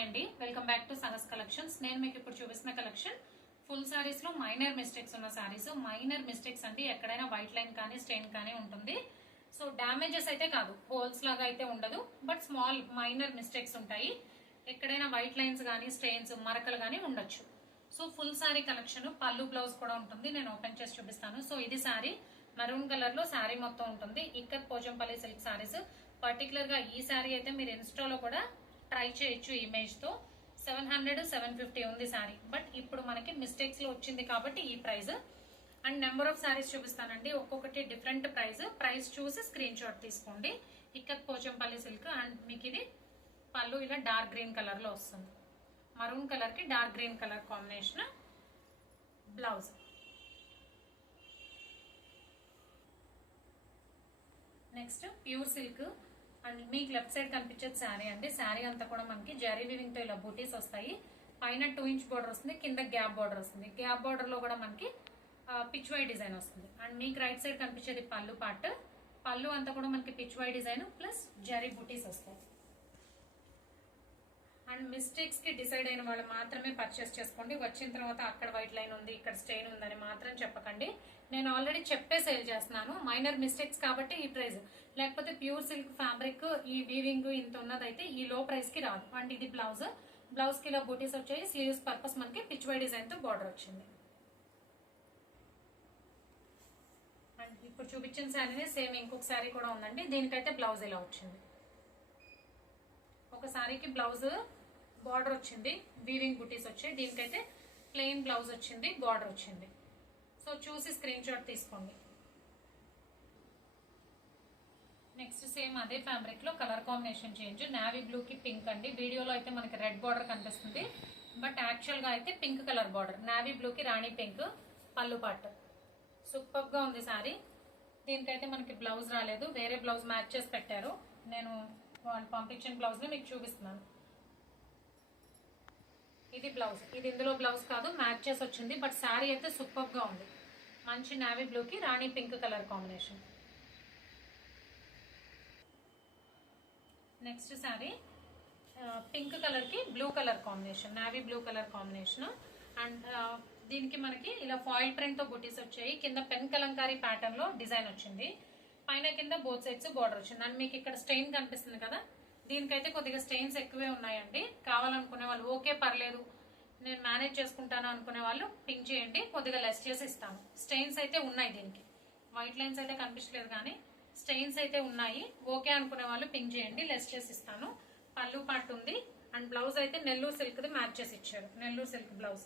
Hi అండి, welcome back to Sahas collections. నేను మీకు ఇప్పుడు చూపిస్తున్న కలెక్షన్ ఫుల్ సారీస్ లో మైనర్ మిస్టేక్స్ ఉన్న సారీస్. మైనర్ మిస్టేక్స్ అంటే ఎక్కడైనా వైట్ లైన్ కానీ స్టెయిన్ కానీ ఉంటుంది. సో డ్యామేజెస్ అయితే కాదు, హోల్స్ లాగా అయితే ఉండదు, బట్ స్మాల్ మైనర్ మిస్టేక్స్ ఉంటాయి. ఎక్కడైనా వైట్ లైన్స్ కానీ స్టెయిన్స్ మరకలు కానీ ఉండొచ్చు. సో ఫుల్ సారీ కలెక్షన్, పళ్ళు బ్లౌజ్ కూడా ఉంటుంది. నేను ఓపెన్ చేసి చూపిస్తాను. సో ఇది సారీ మరూన్ కలర్ లో సారీ మొత్తం ఉంటుంది. ఇక్కత్ పోచంపల్లి సిల్క్ సారీస్. పర్టికులర్ గా ఈ సారీ అయితే మీరు ఇన్స్టాలో కూడా ట్రై చేయొచ్చు. ఇమేజ్ తో 700-750 ఉంది సారీ, బట్ ఇప్పుడు మనకి మిస్టేక్స్ లో వచ్చింది కాబట్టి ఈ price. And number of saris చూపిస్తానండి, ఒక్కొక్కటి డిఫరెంట్ ప్రైస్ చూసి స్క్రీన్ షాట్ తీసుకోండి. ఇక్కత్ పోచంపల్లి సిల్క్. అండ్ మీకు ఇది పళ్ళు ఇలా డార్క్ గ్రీన్ కలర్ లో వస్తుంది. మరూన్ కలర్ కి dark green colour combination blouse. Next pure silk. And మీకు లెఫ్ట్ సైడ్ కనిపించేది శారీ అండి. శారీ అంతా కూడా మనకి జరీ వీవింగ్ తో ఇలా బూటీస్ వస్తాయి. పైన 2 ఇంచ్ బోర్డర్ వస్తుంది, కింద గ్యాప్ బోర్డర్ వస్తుంది. గ్యాప్ బోర్డర్ లో కూడా మనకి పిచ్ వై డిజైన్ వస్తుంది. అండ్ మీకు రైట్ సైడ్ కనిపించేది పళ్ళు పార్ట్. పళ్ళు అంతా కూడా మనకి Pichwai design plus zari బూటీస్ వస్తాయి. అండ్ మిస్టేక్స్ కి డిసైడ్ అయిన వాళ్ళు మాత్రమే పర్చేస్ చేసుకోండి. వచ్చిన తర్వాత అక్కడ వైట్ లైన్ ఉంది, ఇక్కడ స్టెయిన్ ఉందని మాత్రం చెప్పకండి. నేను ఆల్రెడీ చెప్పే సేల్ చేస్తున్నాను. మైనర్ మిస్టేక్స్ కాబట్టి ఈ ప్రైస్, లేకపోతే ప్యూర్ సిల్క్ ఫ్యాబ్రిక్ ఈ వీవింగ్ ఇంత ఉన్నదైతే ఈ లో ప్రైస్ కి రాదు. అండ్ ఇది బ్లౌజ్. బ్లౌజ్ కి ఇలా బూటీస్ వచ్చాయి. స్లీవ్స్ పర్పస్ మనకి పిచ్ వై డిజైన్ తో బార్డర్ వచ్చింది. అండ్ ఇప్పుడు చూపించిన శారీనే సేమ్ ఇంకొక శారీ కూడా ఉందండి. దీనికైతే బ్లౌజ్ ఇలా వచ్చింది. ఒక శారీకి బ్లౌజ్ బార్డర్ వచ్చింది, వీవింగ్ బుటీస్ వచ్చాయి. దీనికైతే ప్లెయిన్ బ్లౌజ్ వచ్చింది, బార్డర్ వచ్చింది. సో చూసి స్క్రీన్ షాట్ తీసుకోండి. నెక్స్ట్ సేమ్ అదే ఫ్యాబ్రిక్ లో colour combination change. Navy blue కి పింక్ అండి. వీడియోలో అయితే మనకి రెడ్ బార్డర్ కనిపిస్తుంది, బట్ యాక్చువల్ గా అయితే pink colour border. Navy blue కి రాణి పింక్ పళ్ళు పాట్. సూపర్ గా ఉంది సారీ. దీనికైతే మనకి బ్లౌజ్ రాలేదు, వేరే బ్లౌజ్ మ్యాచ్ చేసి పెట్టారు. నేను వాళ్ళు పంపించిన బ్లౌజ్ ని మీకు చూపిస్తున్నాను. ఇది బ్లౌజ్. ఇది ఇందులో బ్లౌజ్ కాదు, మ్యాచ్ చేసి వచ్చింది, బట్ శారీ అయితే సూపర్ గా ఉంది. మంచి నావీ బ్లూ కి rani pink colour combination. Next sari pink colour కి blue colour combination, navy blue colour combination. And దీనికి మనకి ఇలా ఫాయిల్ ప్రింట్ తో బుటీస్ వచ్చాయి. కింద పెన్ కలంకారీ ప్యాటర్న్ లో డిజైన్ వచ్చింది. పైన కింద బోత్ సైడ్స్ బార్డర్ వచ్చింది. అండ్ మీకు ఇక్కడ స్టెయిన్ కనిపిస్తుంది కదా, దీనికైతే కొద్దిగా స్టెయిన్స్ ఎక్కువే ఉన్నాయండి. కావాలనుకునే వాళ్ళు ఓకే పర్లేదు నేను మేనేజ్ చేసుకుంటాను అనుకునే వాళ్ళు పింక్ చేయండి, కొద్దిగా లెస్ చేసి ఇస్తాను. స్టెయిన్స్ అయితే ఉన్నాయి, దీనికి వైట్ లైన్స్ అయితే కనిపించలేదు కానీ స్టెయిన్స్ అయితే ఉన్నాయి. ఓకే అనుకునే వాళ్ళు పింక్ చేయండి, లెస్ చేసి ఇస్తాను. పళ్ళు పార్ట్ ఉంది. అండ్ బ్లౌజ్ అయితే నెల్లూరు సిల్క్ ది మ్యాచ్ చేసి ఇచ్చారు, నెల్లూరు సిల్క్ బ్లౌజ్.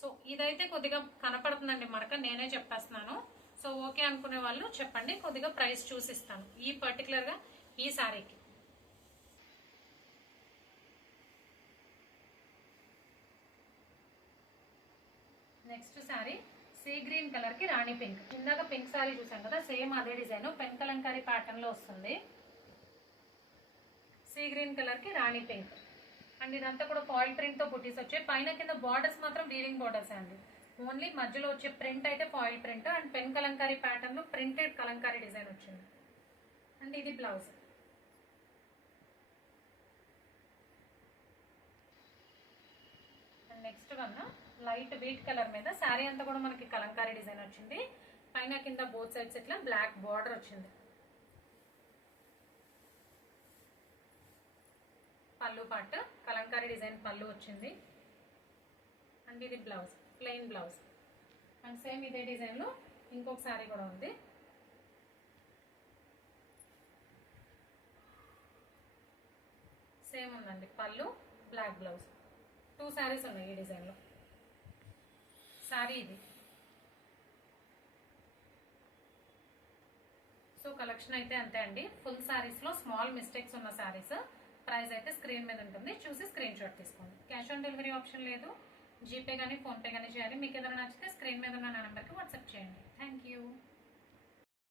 సో ఇదైతే కొద్దిగా కనపడుతుందండి మరక, నేనే చెప్పేస్తున్నాను. సో ఓకే అనుకునే వాళ్ళు చెప్పండి, కొద్దిగా ప్రైస్ చూసి ఇస్తాను ఈ పర్టికులర్ గా ఈ సారీకి. Next sari sea green colour కి రాణి పింక్. ఇందాక పింక్ సారీ చూసాం కదా, సేమ్ అదే డిజైన్ పెన్ కలంకారీ ప్యాటర్న్ లో వస్తుంది. సీ గ్రీన్ కలర్ కి రాణి పింక్. అండ్ ఇదంతా కూడా ఫాయిల్ ప్రింట్ తో బుటీస్ వచ్చాయి. పైన కింద బార్డర్స్ మాత్రం వీవింగ్ బార్డర్స్ అండి. ఓన్లీ మధ్యలో వచ్చే ప్రింట్ అయితే foil print. And pen Kalamkari pattern లో ప్రింటెడ్ కలంకారీ డిజైన్ వచ్చింది. అండ్ ఇది blouse. And next one light wheat colour మీద శారీ అంతా కూడా మనకి కలంకారీ డిజైన్ వచ్చింది. పైన కింద బోత్ సైడ్స్ ఇట్లా బ్లాక్ బార్డర్ వచ్చింది. పళ్ళు పార్ట్ కలంకారీ డిజైన్ పళ్ళు వచ్చింది. అండ్ ఇది blouse, plain blouse. And same ఇదే డిజైన్ లో ఇంకొక శారీ కూడా ఉంది. సేమ్ ఉందండి, పళ్ళు బ్లాక్ బ్లౌజ్. 2 శారీస్ ఉన్నాయి ఈ డిజైన్ లో. శారీ ఇది. సో కలెక్షన్ అయితే అంతే అండి. ఫుల్ శారీస్ లో స్మాల్ మిస్టేక్స్ ఉన్న శారీస్. ప్రైస్ అయితే స్క్రీన్ మీద ఉంటుంది, చూసి స్క్రీన్ షాట్ తీసుకోండి. క్యాష్ ఆన్ డెలివరీ ఆప్షన్ లేదు. జీపే కానీ ఫోన్ పే కానీ చేయాలి. మీకు ఏదైనా నచ్చితే స్క్రీన్ మీద ఉన్న నా నెంబర్కి వాట్సాప్ చేయండి. Thank you.